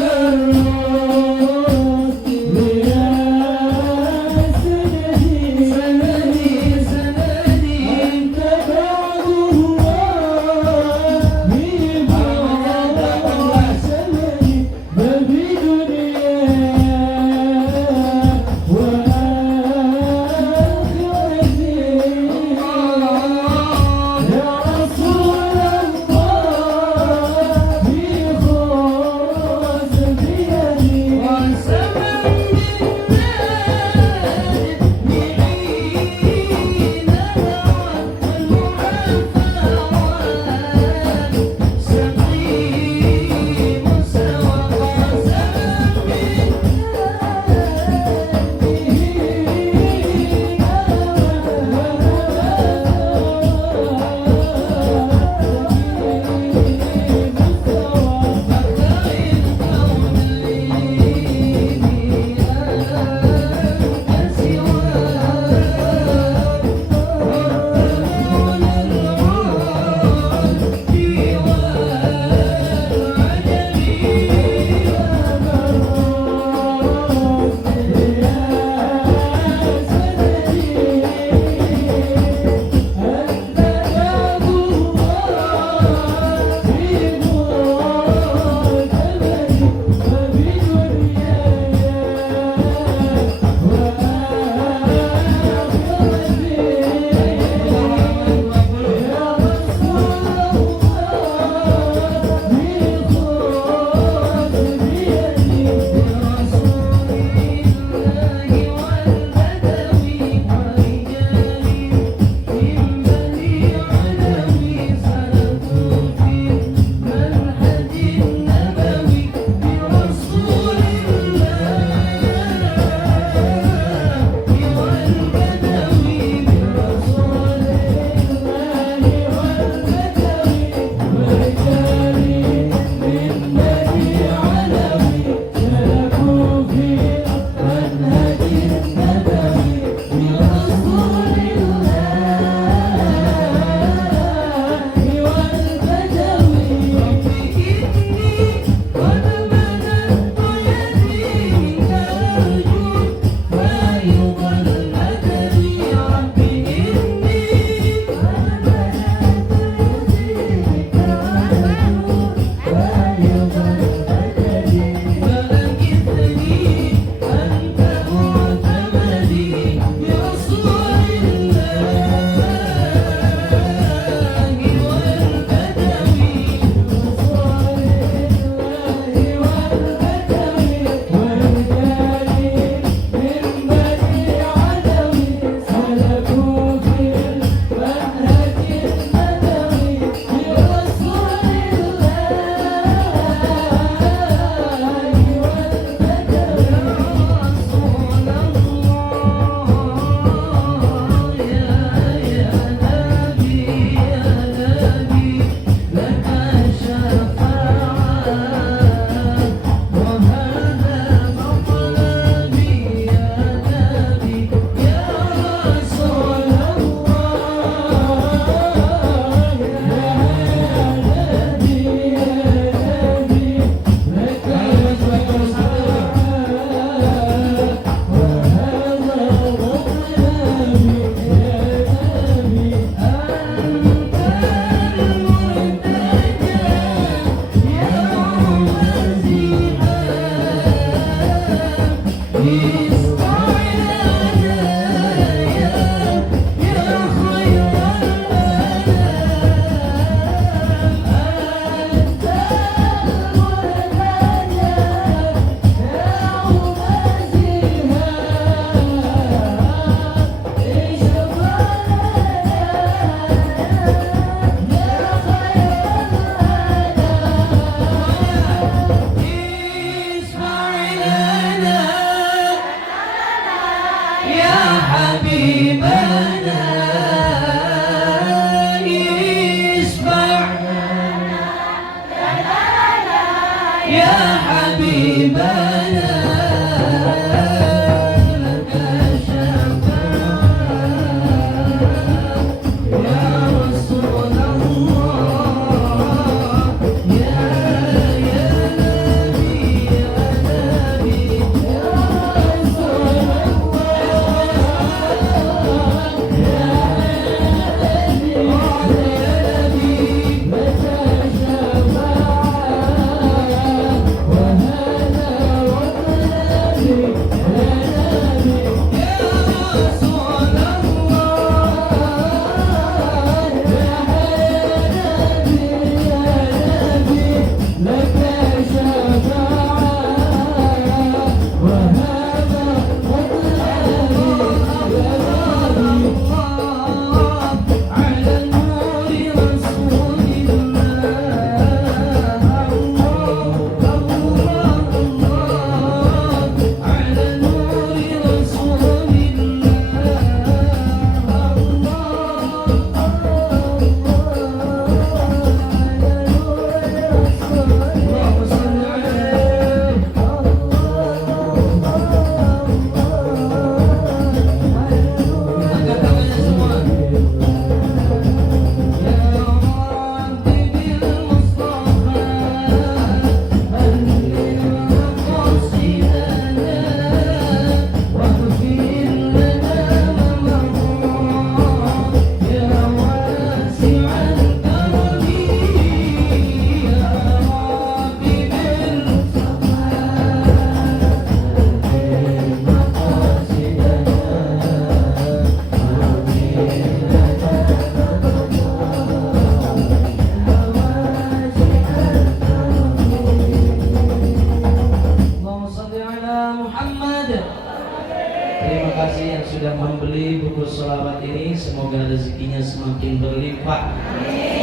sudah membeli buku sholawat ini, semoga rezekinya semakin berlimpah.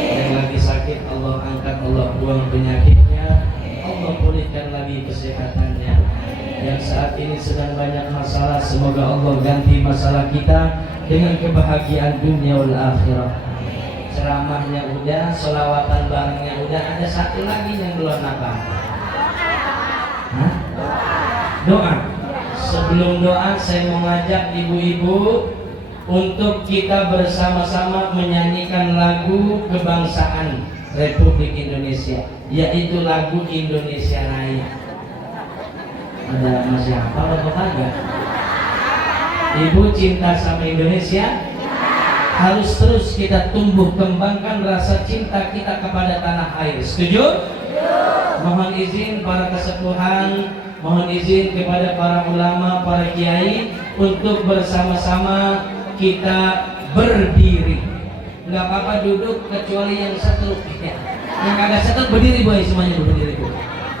Yang lagi sakit Allah angkat, Allah buang penyakitnya, Allah pulihkan lagi kesehatannya. Yang saat ini sedang banyak masalah, semoga Allah ganti masalah kita dengan kebahagiaan dunia wal akhirah. Ceramahnya udah, sholawatan barengnya udah, ada satu lagi yang belum apa? Hah? Doa. Sebelum doa saya mau ngajak ibu-ibu untuk kita bersama-sama menyanyikan lagu kebangsaan Republik Indonesia, yaitu lagu Indonesia Raya. Ada masih hafal atau kagak? Ibu cinta sama Indonesia? Harus terus kita tumbuh kembangkan rasa cinta kita kepada tanah air. Setuju? Mohon izin para kesepuhan, mohon izin kepada para ulama, para kiai untuk bersama-sama kita berdiri. Nggak apa-apa duduk kecuali yang satu ya. Yang kagak satu berdiri boy, semuanya berdiri.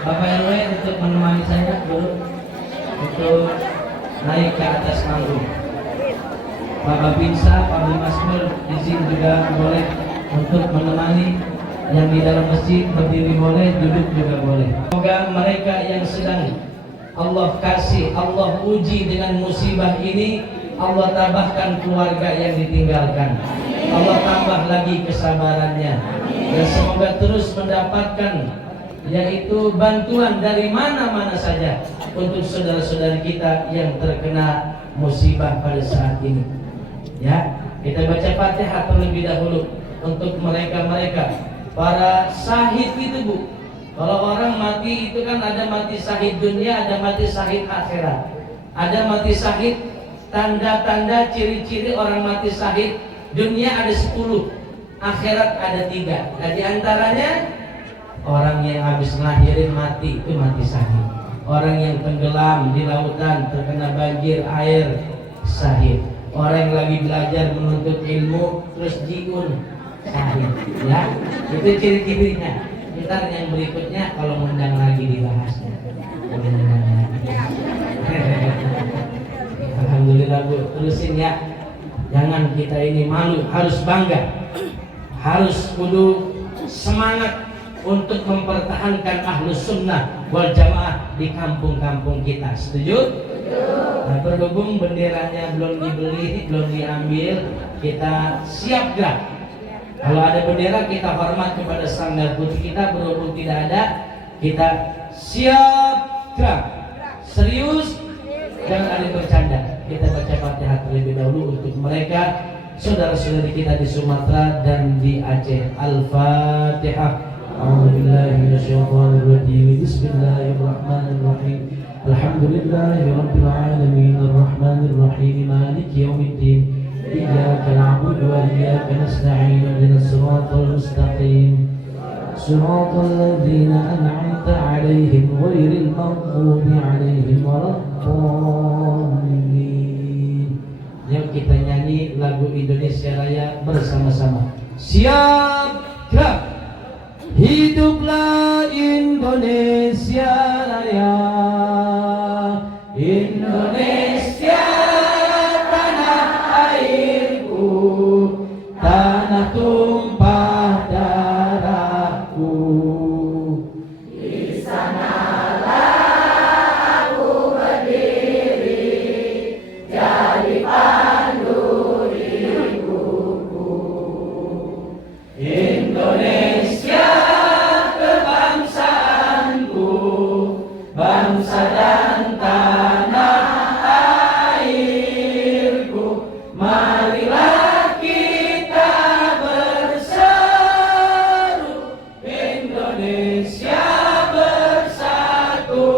Bapak RW untuk menemani saya dulu untuk naik ke atas panggung. Pak Babinsa, Pak Bimasmur izin juga boleh untuk menemani. Yang di dalam masjid berdiri boleh, duduk juga boleh. Semoga mereka yang sedang Allah kasih, Allah uji dengan musibah ini, Allah tambahkan keluarga yang ditinggalkan, Allah tambah lagi kesabarannya, dan semoga terus mendapatkan yaitu bantuan dari mana-mana saja untuk saudara-saudari kita yang terkena musibah pada saat ini. Ya, kita baca Fatihah terlebih dahulu untuk mereka-mereka para syahid itu, Bu. Kalau orang mati itu kan ada mati syahid dunia, ada mati syahid akhirat. Ada mati syahid, tanda-tanda ciri-ciri orang mati syahid dunia ada 10, akhirat ada 3. Nah, di antaranya orang yang habis ngelahirin mati itu mati syahid. Orang yang tenggelam di lautan terkena banjir air syahid. Orang yang lagi belajar menuntut ilmu terus jiun syahid. Ya, itu ciri-cirinya. Ntar yang berikutnya kalau ngundang lagi dibahasnya. Alhamdulillah Bu, terusin ya. Jangan kita ini malu, harus bangga. Harus kudu semangat untuk mempertahankan ahlus sunnah wal jamaah di kampung-kampung kita. Setuju? Nah, berhubung benderanya belum dibeli, belum diambil, kita siap gerak. Kalau ada bendera kita hormat kepada sang merah putih kita. Berhubung tidak ada, kita siap gerak. Serius, jangan ada yang bercanda. Kita baca Fatihah terlebih dahulu untuk mereka saudara-saudari kita di Sumatera dan di Aceh. Al-Fatihah. A'udzubillahi minasyaitonir rajim. Bismillahirrahmanirrahim. Alhamdulillahirabbil alamin arrahmanir rahim maliki yaumiddin. Iyyaka na'budu wa iyyaka nasta'in ihdinas siratal mustaqim. Siratal ladzina an'amta 'alaihim ghairil maghdubi 'alaihim waladdallin. Yuk kita nyanyi lagu Indonesia Raya bersama-sama. Siap, gerak. Hiduplah Indonesia Raya, Indonesia tanah airku, tanah tumpah darahku. Di sanalah aku berdiri, jadi pandu hidupku. Indonesia bangsa dan tanah airku, marilah kita berseru, Indonesia bersatu.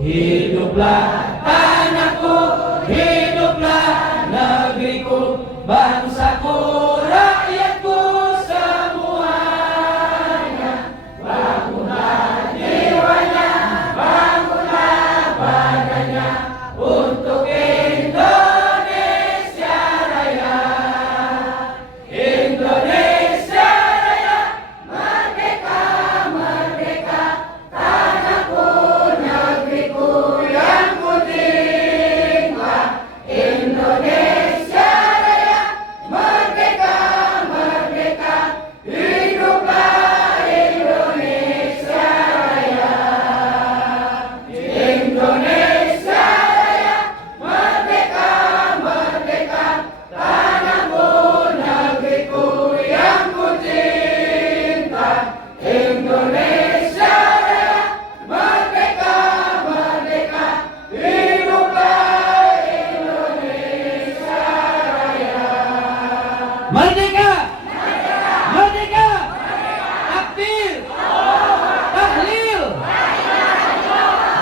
Hiduplah tanahku, hiduplah negeriku, bangsaku, rakyatku semuanya. Bangunlah jiwanya, bangunlah badannya untuk Indonesia Raya. Indonesia Raya, merdeka, merdeka, tanahku, negeriku yang ku cinta. Indonesia Raya, merdeka, merdeka, hiduplah Indonesia Raya. Indonesia Raya, merdeka, merdeka, tanahku, negeriku yang ku cinta. Indonesia Raya, merdeka, merdeka, hiduplah Indonesia Raya. Merdeka! Merdeka! Takbir! Tahlil!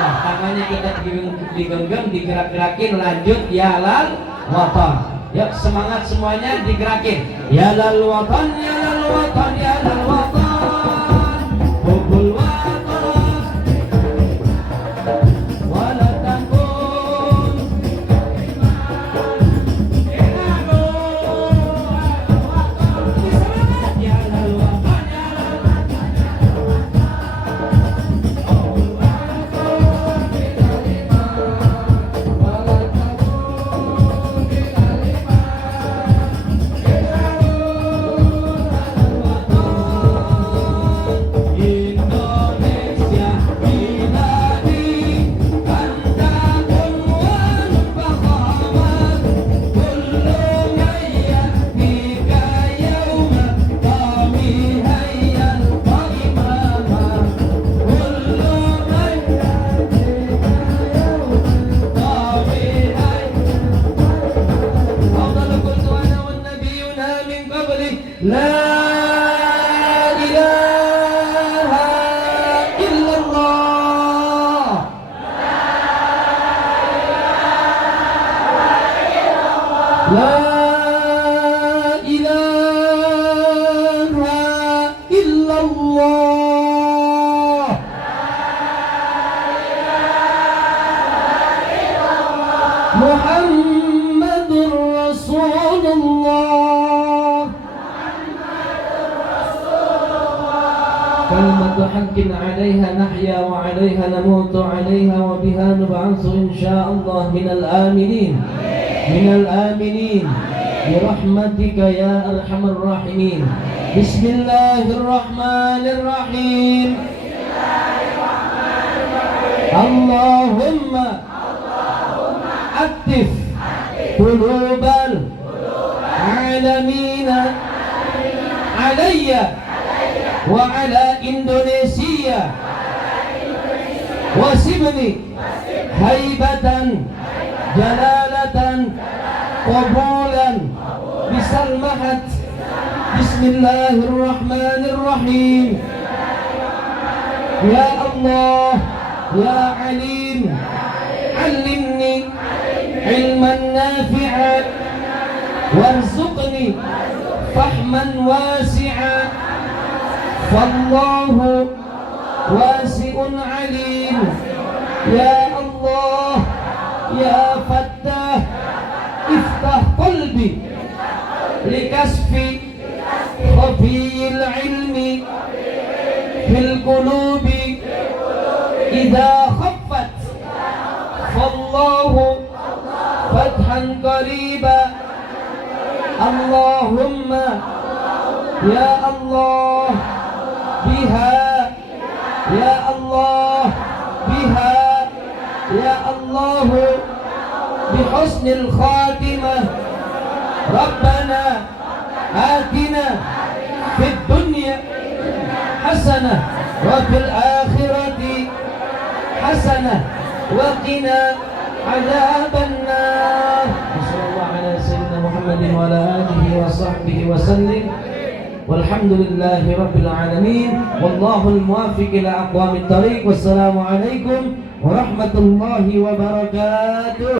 Nah, tangannya kita digenggam, digerak-gerakin, lanjut ya lal watan. Yuk semangat semuanya, digerakin. Ya lal watan, ya lal watan, ya lal watan. Hubbul watan wala takun ya lal watan, ya lal Indonesia Muhammadur Rasulullah. كلمة حق عليها نحيا وعليها نموت عليها وبها نبعث إن شاء الله من الآمنين من الآمنين برحمتك يا أرحم الراحمين. بسم الله الرحمن الرحيم. اللهم عطف قلوب العالمين علي وعلى إندونيسيا وسبني هيبة جلالة قبولا بسلمحة. بسم الله الرحمن الرحيم. يا الله يا عليم علمني علما نافعا وارزقني فهما واسعا فالله واسع عليم. يا الله يا فتاح افتح قلبي لكشف خفي العلم في القلوب إذا خفت فالله فتحا قريبا. اللهم يا الله بها يا الله بها يا الله بحسن الخاتمة ربنا آتنا في الدنيا حسنة وفي الآخرة حسنة وقنا عذاب النار. صلى الله على سيدنا محمد وعلى آله وصحبه وسلم والحمد لله رب العالمين والله الموافق إلى أقوام الطريق. والسلام عليكم ورحمة الله وبركاته.